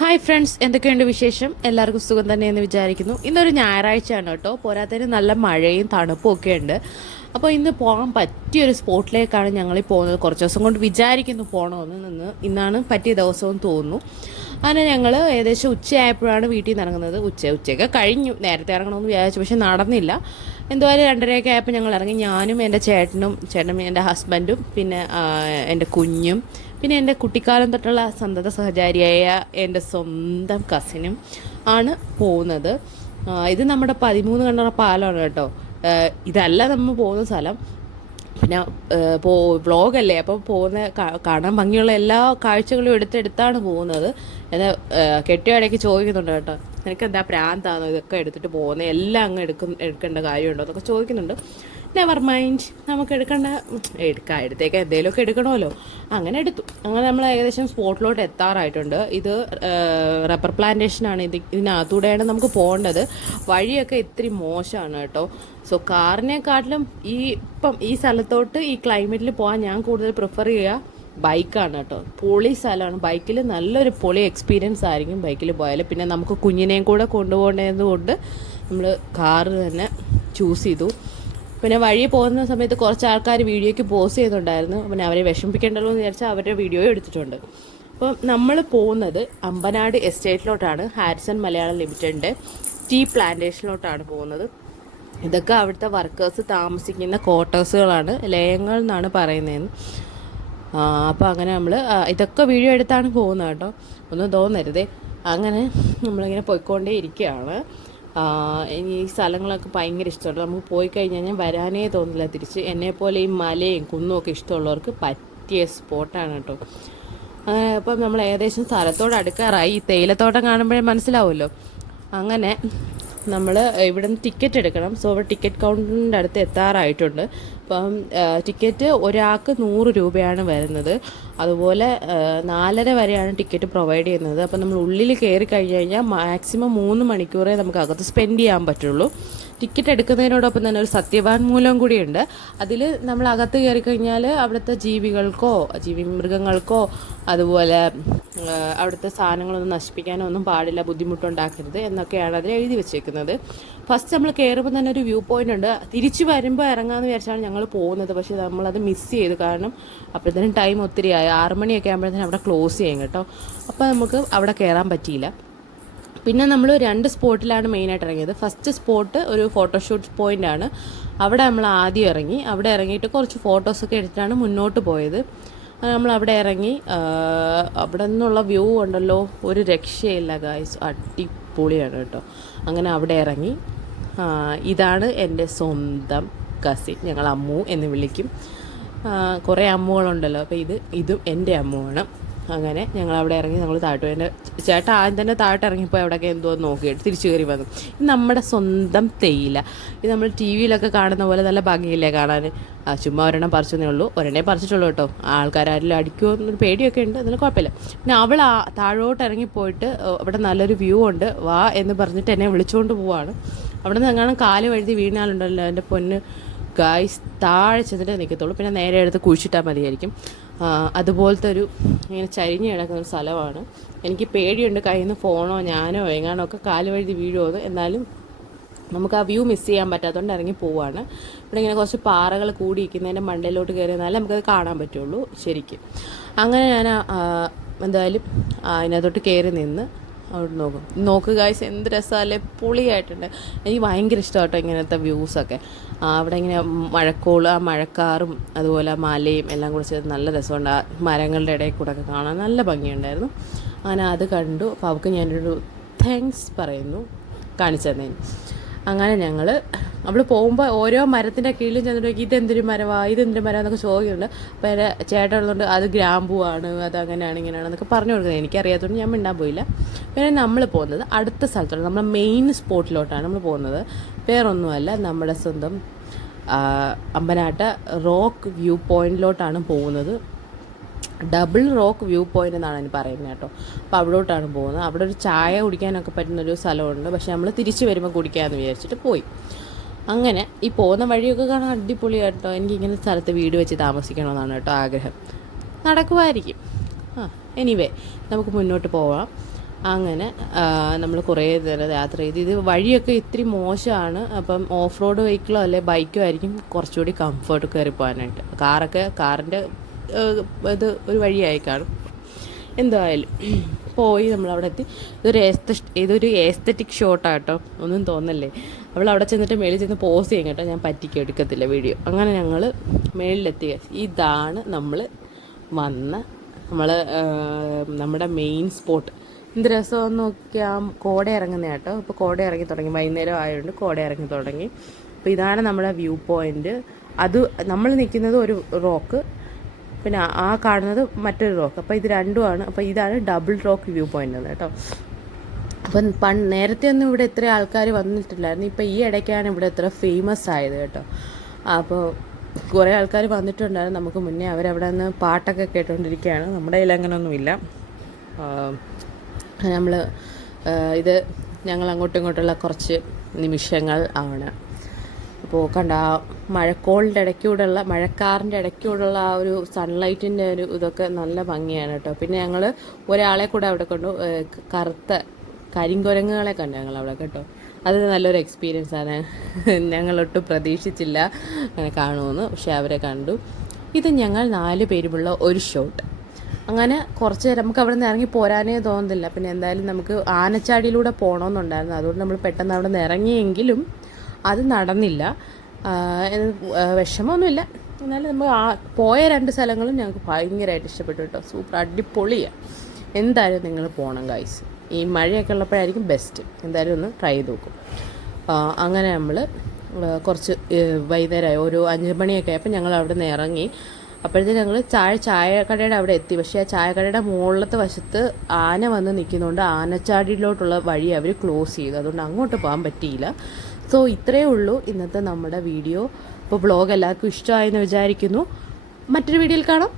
Hi friends, എന്തൊക്കെയുണ്ട് വിശേഷം? എല്ലാവർക്കും സുഖം തന്നെയെന്ന് വിചാരിക്കുന്നു. ഇന്നൊരു ഞായറാഴ്ചയാണ് കേട്ടോ. പോരാത്തതിന് നല്ല മഴയും തണുപ്പും ഒക്കെ ഉണ്ട്. അപ്പോൾ ഇന്ന് പോകാൻ പറ്റിയൊരു സ്പോട്ടിലേക്കാണ് ഞങ്ങളീ പോകുന്നത്. കുറച്ച് ദിവസം കൊണ്ട് വിചാരിക്കുന്നു പോകണമെന്ന്. ഇന്നാണ് പറ്റിയ ദിവസവും തോന്നുന്നു. അങ്ങനെ ഞങ്ങൾ ഏകദേശം ഉച്ചയായപ്പോഴാണ് വീട്ടിൽ നിന്ന് ഇറങ്ങുന്നത്. ഉച്ചയൊക്കെ കഴിഞ്ഞു. നേരത്തെ ഇറങ്ങണമെന്ന് വിചാരിച്ചു, പക്ഷേ നടന്നില്ല. എന്തായാലും 2:30 ആയപ്പോൾ ഞങ്ങൾ ഇറങ്ങി. ഞാനും എൻ്റെ ചേട്ടനും എൻ്റെ ഹസ്ബൻഡും പിന്നെ എൻ്റെ കുഞ്ഞും പിന്നെ എൻ്റെ കുട്ടിക്കാലം തൊട്ടുള്ള സന്തത സഹചാരിയായ എൻ്റെ സ്വന്തം കസിനും ആണ് പോകുന്നത്. ഇത് നമ്മുടെ 13 കണ്ണറ പാലമാണ് കേട്ടോ. ഇതല്ല നമ്മൾ പോകുന്ന സ്ഥലം. പിന്നെ വ്ളോഗല്ലേ, അപ്പോൾ പോകുന്ന കാണാൻ ഭംഗിയുള്ള എല്ലാ കാഴ്ചകളും എടുത്താണ് പോകുന്നത്. എന്നാൽ കെട്ടിയടയ്ക്ക് ചോദിക്കുന്നുണ്ട് കേട്ടോ, നിനക്ക് എന്താ പ്രാന്താണോ ഇതൊക്കെ എടുത്തിട്ട് പോകുന്നത്, എല്ലാം അങ്ങ് എടുക്കേണ്ട കാര്യമുണ്ടോ എന്നൊക്കെ ചോദിക്കുന്നുണ്ട്. നെവർ മൈൻഡ്, നമുക്ക് എടുത്തേക്ക് എന്തെങ്കിലുമൊക്കെ എടുക്കണമല്ലോ. അങ്ങനെ എടുത്തു. അങ്ങനെ നമ്മൾ ഏകദേശം സ്പോട്ടിലോട്ട് എത്താറായിട്ടുണ്ട്. ഇത് റബ്ബർ പ്ലാന്റേഷനാണ്. ഇതിനകത്തൂടെയാണ് നമുക്ക് പോകേണ്ടത്. വഴിയൊക്കെ ഇത്തിരി മോശമാണ് കേട്ടോ. സോ കാറിനെക്കാട്ടിലും ഇപ്പം ഈ സ്ഥലത്തോട്ട് ഈ ക്ലൈമറ്റിൽ പോകാൻ ഞാൻ കൂടുതൽ പ്രിഫർ ചെയ്യുക ബൈക്കാണ് കേട്ടോ. പൊളി സ്ഥലമാണ്. ബൈക്കിൽ നല്ലൊരു പൊളി എക്സ്പീരിയൻസ് ആയിരിക്കും ബൈക്കിൽ പോയാൽ. പിന്നെ നമുക്ക് കുഞ്ഞിനെയും കൂടെ കൊണ്ടുപോകേണ്ടത് കൊണ്ട് നമ്മൾ കാറ് തന്നെ ചൂസ് ചെയ്തു. പിന്നെ വഴി പോകുന്ന സമയത്ത് കുറച്ച് ആൾക്കാർ വീഡിയോയ്ക്ക് പോസ്റ്റ് ചെയ്യുന്നുണ്ടായിരുന്നു. പിന്നെ അവരെ വിഷമിപ്പിക്കേണ്ടല്ലോ എന്ന് വിചാരിച്ചാൽ അവരുടെ വീഡിയോ എടുത്തിട്ടുണ്ട്. അപ്പം നമ്മൾ പോകുന്നത് അമ്പനാട് എസ്റ്റേറ്റിലോട്ടാണ്. ഹാരിസൺ മലയാളം ലിമിറ്റഡിൻ്റെ ടീ പ്ലാന്റേഷനിലോട്ടാണ് പോകുന്നത്. ഇതൊക്കെ അവിടുത്തെ വർക്കേഴ്സ് താമസിക്കുന്ന ക്വാർട്ടേഴ്സുകളാണ്, ലയങ്ങൾ എന്നാണ് പറയുന്നതെന്ന്. അപ്പോൾ അങ്ങനെ നമ്മൾ ഇതൊക്കെ വീഡിയോ എടുത്താണ് പോകുന്നത് കേട്ടോ, ഒന്നും തോന്നരുതേ. അങ്ങനെ നമ്മളിങ്ങനെ പോയിക്കൊണ്ടേ ഇരിക്കുകയാണ്. ഈ സ്ഥലങ്ങളൊക്കെ ഭയങ്കര ഇഷ്ടമുണ്ട്. നമുക്ക് പോയി കഴിഞ്ഞാൽ ഞാൻ വരാനേ തോന്നില്ല തിരിച്ച്. എന്നെപ്പോലെ ഈ മലയും കുന്നും ഒക്കെ ഇഷ്ടമുള്ളവർക്ക് പറ്റിയ സ്പോട്ടാണ് കേട്ടോ. അപ്പം നമ്മൾ ഏകദേശം സ്ഥലത്തോട് അടുക്കാറായി. ഈ തേയിലത്തോട്ടം കാണുമ്പോഴേ മനസ്സിലാവുമല്ലോ. അങ്ങനെ നമ്മൾ ഇവിടെ നിന്ന് ടിക്കറ്റ് എടുക്കണം. സോ ഇവിടെ ടിക്കറ്റ് കൗണ്ടറിൻ്റെ അടുത്ത് എത്താറായിട്ടുണ്ട്. അപ്പം ടിക്കറ്റ് ഒരാൾക്ക് 100 രൂപയാണ് വരുന്നത്. അതുപോലെ 4:30 വരെയാണ് ടിക്കറ്റ് പ്രൊവൈഡ് ചെയ്യുന്നത്. അപ്പം നമ്മൾ ഉള്ളിൽ കയറി കഴിഞ്ഞ് കഴിഞ്ഞാൽ മാക്സിമം 3 മണിക്കൂറേ നമുക്ക് അകത്ത് സ്പെൻഡ് ചെയ്യാൻ പറ്റുള്ളൂ. ടിക്കറ്റ് എടുക്കുന്നതിനോടൊപ്പം തന്നെ ഒരു സത്യവാങ്മൂലം കൂടിയുണ്ട്. അതിൽ നമ്മൾ അകത്ത് കയറി കഴിഞ്ഞാൽ അവിടുത്തെ മൃഗങ്ങൾക്കോ അതുപോലെ അവിടുത്തെ സാധനങ്ങളൊന്നും നശിപ്പിക്കാനോ ഒന്നും പാടില്ല, ബുദ്ധിമുട്ടുണ്ടാക്കരുത് എന്നൊക്കെയാണ് അതിൽ എഴുതി വെച്ചേക്കുന്നത്. ഫസ്റ്റ് നമ്മൾ കയറുമ്പോൾ തന്നെ ഒരു വ്യൂ പോയിൻ്റ് ഉണ്ട്. തിരിച്ചു വരുമ്പോൾ ഇറങ്ങാമെന്ന് വിചാരിച്ചാണ് ഞങ്ങൾ പോകുന്നത്. പക്ഷേ നമ്മളത് മിസ് ചെയ്തു. കാരണം അപ്പോഴത്തേനും ടൈം ഒത്തിരി ആയി. 6 മണിയൊക്കെ ആകുമ്പോഴത്തേനും അവിടെ ക്ലോസ് ചെയ്യും കേട്ടോ. അപ്പോൾ നമുക്ക് അവിടെ കയറാൻ പറ്റിയില്ല. പിന്നെ നമ്മൾ 2 സ്പോട്ടിലാണ് മെയിനായിട്ട് ഇറങ്ങിയത്. ഫസ്റ്റ് സ്പോട്ട് ഒരു ഫോട്ടോഷൂട്ട് പോയിൻ്റാണ്. അവിടെ നമ്മൾ ആദ്യം ഇറങ്ങി. അവിടെ ഇറങ്ങിയിട്ട് കുറച്ച് ഫോട്ടോസൊക്കെ എടുത്തിട്ടാണ് മുന്നോട്ട് പോയത്. നമ്മൾ അവിടെ ഇറങ്ങി. അവിടെ നിന്നുള്ള വ്യൂ ഉണ്ടല്ലോ, ഒരു രക്ഷയില്ല ഗായ്സ്, അടിപൊളിയാണ് കേട്ടോ. അങ്ങനെ അവിടെ ഇറങ്ങി. ഇതാണ് എൻ്റെ സ്വന്തം കസിൻ, ഞങ്ങൾ അമ്മു എന്ന് വിളിക്കും. കുറേ അമ്മുകളുണ്ടല്ലോ, അപ്പോൾ ഇതും എൻ്റെ അമ്മുവാണ്. അങ്ങനെ ഞങ്ങൾ അവിടെ ഇറങ്ങി. ഞങ്ങൾ എൻ്റെ ചേട്ടൻ ആദ്യം തന്നെ താഴോട്ട് ഇറങ്ങിപ്പോയി അവിടെയൊക്കെ എന്തോ നോക്കിയിട്ട് തിരിച്ചു കയറി വന്നു. ഇത് നമ്മുടെ സ്വന്തം തേയില. ഇത് നമ്മൾ ടി വിയിലൊക്കെ കാണുന്ന പോലെ നല്ല ഭംഗിയില്ലേ കാണാൻ. ചുമ്മാ ഒരെണ്ണം പറിച്ചതേ ഉള്ളൂ. ഒരെണ്ണേ പറിച്ചിട്ടുള്ളൂ കേട്ടോ. ആൾക്കാരെല്ലാം അടിക്കുമോ എന്നൊരു പേടിയൊക്കെ ഉണ്ട്, അതിന് കുഴപ്പമില്ല. പിന്നെ അവൾ താഴോട്ട് ഇറങ്ങിപ്പോയിട്ട് അവിടെ നല്ലൊരു വ്യൂ ഉണ്ട്, വാ എന്ന് പറഞ്ഞിട്ട് എന്നെ വിളിച്ചുകൊണ്ട് പോവാണ്. അവിടെ നിന്ന് എങ്ങാനും കാല് വഴുതി വീണാലുണ്ടല്ലോ എൻ്റെ പൊന്ന് ഗായ്സ്, താഴെ ചെന്നിട്ട് നിൽക്കത്തുള്ളൂ. പിന്നെ നേരെ എടുത്ത് കുഴിച്ചിട്ടാൽ മതിയായിരിക്കും. അതുപോലത്തെ ഒരു ഇങ്ങനെ ചരിഞ്ഞ് കിടക്കുന്ന ഒരു സ്ഥലമാണ്. എനിക്ക് പേടിയുണ്ട് കയ്യിൽ നിന്ന് ഫോണോ ഞാനോ എങ്ങാനോ ഒക്കെ കാല് വഴുതി വീഴുമോ. എന്നാലും നമുക്ക് ആ വ്യൂ മിസ് ചെയ്യാൻ പറ്റാത്തതുകൊണ്ട് ഇറങ്ങി പോവാണ്. ഇവിടെ ഇങ്ങനെ കുറച്ച് പാറകൾ കൂടിയിരിക്കുന്നതിൻ്റെ മണ്ടയിലോട്ട് കയറിയെന്നാലേ നമുക്കത് കാണാൻ പറ്റുള്ളൂ ശരിക്കും. അങ്ങനെ ഞാൻ എന്തായാലും അതിനകത്തോട്ട് കയറി നിന്ന് അവിടെ നോക്ക് ഗായ്സ്, എന്ത് രസമല്ലേ, പൊളിയായിട്ടുണ്ട്. എനിക്ക് ഭയങ്കര ഇഷ്ടമാട്ടോ ഇങ്ങനത്തെ വ്യൂസൊക്കെ. അവിടെ ഇങ്ങനെ മഴക്കാറും അതുപോലെ മലയും എല്ലാം കൂടി ചേർത്ത് നല്ല രസമുണ്ട്. ആ മരങ്ങളുടെ ഇടയിൽ കൂടെ ഒക്കെ കാണാൻ നല്ല ഭംഗിയുണ്ടായിരുന്നു. അങ്ങനെ അത് കണ്ടു. അപ്പോൾ അവൾക്ക് ഞാനൊരു താങ്ക്സ് പറയുന്നു കാണിച്ചു തന്നതിന്. അങ്ങനെ ഞങ്ങൾ അവൾ പോകുമ്പോൾ ഓരോ മരത്തിൻ്റെ കീഴിലും ചെന്നിട്ട് ഇതെന്തൊരു ഇതെന്തൊരു മരം എന്നൊക്കെ ചോദിക്കുന്നുണ്ട്. അപ്പോൾ എൻ്റെ ചേട്ടൻ ഉള്ളതുകൊണ്ട് അത് ഗ്രാമ്പുവാണ്, അത് അങ്ങനെയാണ് ഇങ്ങനെയാണെന്നൊക്കെ പറഞ്ഞു കൊടുക്കുന്നത്. എനിക്കറിയാത്തതുകൊണ്ട് ഞാൻ മിണ്ടാൻ പോയില്ല. പിന്നെ നമ്മൾ പോകുന്നത് അടുത്ത സ്ഥലത്തോട്ട്, നമ്മുടെ മെയിൻ സ്പോട്ടിലോട്ടാണ് നമ്മൾ പോകുന്നത്. വേറൊന്നുമല്ല, നമ്മുടെ സ്വന്തം അമ്പനാട്ട് റോക്ക് വ്യൂ പോയിൻറ്റിലോട്ടാണ് പോകുന്നത്. ഡബിൾ റോക്ക് വ്യൂ പോയിൻ്റ് എന്നാണ് അതിന് പറയുന്നത് കേട്ടോ. അപ്പോൾ അവിടോട്ടാണ് പോകുന്നത്. അവിടെ ഒരു ചായ കുടിക്കാനൊക്കെ പറ്റുന്നൊരു സ്ഥലമുണ്ട്. പക്ഷേ നമ്മൾ തിരിച്ച് വരുമ്പോൾ കുടിക്കാമെന്ന് വിചാരിച്ചിട്ട് പോയി. അങ്ങനെ ഈ പോകുന്ന വഴിയൊക്കെ കാണാൻ അടിപൊളിയായിട്ടോ. എനിക്കിങ്ങനെ സ്ഥലത്ത് വീട് വെച്ച് താമസിക്കണമെന്നാണ് കേട്ടോ ആഗ്രഹം. നടക്കുമായിരിക്കും. എനിവേ നമുക്ക് മുന്നോട്ട് പോവാം. അങ്ങനെ നമ്മൾ കുറേ നേരം യാത്ര ചെയ്ത്. ഇത് വഴിയൊക്കെ ഇത്തിരി മോശമാണ്. അപ്പം ഓഫ് റോഡ് വെഹിക്കിളോ അല്ലെ ബൈക്കോ ആയിരിക്കും കുറച്ചുകൂടി കംഫർട്ട് കയറി പോകാനായിട്ട്. കാറിൻ്റെ ഇത് ഒരു വഴിയായി കാണും. എന്തായാലും പോയി നമ്മളവിടെ എത്തി. ഇതൊരു ഏസ്തറ്റിക് ഷോട്ടാട്ടോ, ഒന്നും തോന്നല്ലേ. അവൾ അവിടെ ചെന്നിട്ട് മേളിൽ ചെന്ന് പോസ് ചെയ്യും കേട്ടോ, ഞാൻ പറ്റിക്ക് എടുക്കത്തില്ല വീഡിയോ. അങ്ങനെ ഞങ്ങൾ മേളിലെത്തി. ഇതാണ് നമ്മുടെ മെയിൻ സ്പോട്ട്. എന്ത് രസമെന്ന് നോക്കിയാൽ കോട ഇറങ്ങുന്ന കേട്ടോ. ഇപ്പോൾ കോട ഇറങ്ങി തുടങ്ങി, വൈകുന്നേരം ആയതുകൊണ്ട് കോട ഇറങ്ങി തുടങ്ങി. അപ്പോൾ ഇതാണ് നമ്മുടെ വ്യൂ പോയിൻ്റ്. അത് നമ്മൾ നിൽക്കുന്നത് ഒരു റോക്ക്, പിന്നെ ആ കാണുന്നത് മറ്റൊരു റോക്ക്. അപ്പോൾ ഇത് രണ്ടുമാണ്. അപ്പോൾ ഇതാണ് ഡബിൾ റോക്ക് വ്യൂ പോയിൻ്റ് എന്ന് കേട്ടോ. അപ്പം നേരത്തെ ഒന്നും ഇവിടെ ഇത്ര ആൾക്കാർ വന്നിട്ടില്ലായിരുന്നു. ഇപ്പോൾ ഈ ഇടയ്ക്കാണ് ഇവിടെ ഇത്ര ഫേമസ് ആയത് കേട്ടോ. അപ്പോൾ കുറേ ആൾക്കാർ വന്നിട്ടുണ്ടായിരുന്നു നമുക്ക് മുന്നേ. അവരവിടെ നിന്ന് പാട്ടൊക്കെ കേട്ടുകൊണ്ടിരിക്കുകയാണ്. നമ്മുടെ കയ്യിൽ അങ്ങനെയൊന്നുമില്ല. ഇത് ഞങ്ങൾ അങ്ങോട്ടും ഇങ്ങോട്ടുള്ള കുറച്ച് നിമിഷങ്ങൾ ആണ്. അപ്പോൾ കണ്ട ആ മഴക്കാറിൻ്റെ ഇടയ്ക്കൂടെയുള്ള ആ ഒരു സൺലൈറ്റിൻ്റെ ഒരു ഇതൊക്കെ നല്ല ഭംഗിയാണ് കേട്ടോ. പിന്നെ ഞങ്ങൾ ഒരാളെ കൂടെ അവിടെ കണ്ടു, കറുത്ത കരിങ്കുരങ്ങുകളെ കണ്ടു ഞങ്ങൾ അവിടെ കേട്ടോ. അത് നല്ലൊരു എക്സ്പീരിയൻസ് ആണ്. ഞങ്ങളൊട്ടും പ്രതീക്ഷിച്ചില്ല അങ്ങനെ കാണുമെന്ന്, പക്ഷെ അവരെ കണ്ടു. ഇത് ഞങ്ങൾ 4 പേരുമുള്ള ഒരു ഷോട്ട്. അങ്ങനെ കുറച്ച് നേരം നമുക്ക് അവിടെ നിന്ന് ഇറങ്ങി പോരാനേ തോന്നുന്നില്ല. പിന്നെ എന്തായാലും നമുക്ക് ആനച്ചാടിയിലൂടെ പോകണമെന്നുണ്ടായിരുന്നു. അതുകൊണ്ട് നമ്മൾ പെട്ടെന്ന് അവിടെ നിന്ന് ഇറങ്ങിയെങ്കിലും അത് നടന്നില്ല. വിഷമമൊന്നുമില്ല. എന്നാലും നമ്മൾ പോയ 2 സ്ഥലങ്ങളും ഞങ്ങൾക്ക് ഭയങ്കരമായിട്ട് ഇഷ്ടപ്പെട്ടു കേട്ടോ. സൂപ്പർ അടിപൊളിയാണ്. എന്തായാലും നിങ്ങൾ പോകണം ഗൈസ്. ഈ മഴയൊക്കെ ഉള്ളപ്പോഴായിരിക്കും ബെസ്റ്റ്. എന്തായാലും ഒന്ന് ട്രൈ ചെയ്ത് നോക്കും. അങ്ങനെ നമ്മൾ കുറച്ച് വൈകുന്നേരമായി, ഒരു 5 മണിയൊക്കെ ആയപ്പോൾ ഞങ്ങൾ അവിടെ നിന്ന് ഇറങ്ങി. അപ്പോഴത്തേക്ക് ഞങ്ങൾ ചായക്കടയുടെ അവിടെ എത്തി. പക്ഷേ ആ ചായക്കടയുടെ മുകളിലത്തെ വശത്ത് ആന വന്ന് നിൽക്കുന്നതുകൊണ്ട് ആനച്ചാടിയിലോട്ടുള്ള വഴി അവർ ക്ലോസ് ചെയ്തു. അതുകൊണ്ട് അങ്ങോട്ട് പോകാൻ പറ്റിയില്ല. സോ ഇത്രയേ ഉള്ളൂ ഇന്നത്തെ നമ്മുടെ വീഡിയോ. അപ്പോൾ വ്ളോഗ് എല്ലാവർക്കും ഇഷ്ടമായെന്ന് വിചാരിക്കുന്നു. മറ്റൊരു വീഡിയോയിൽ കാണാം.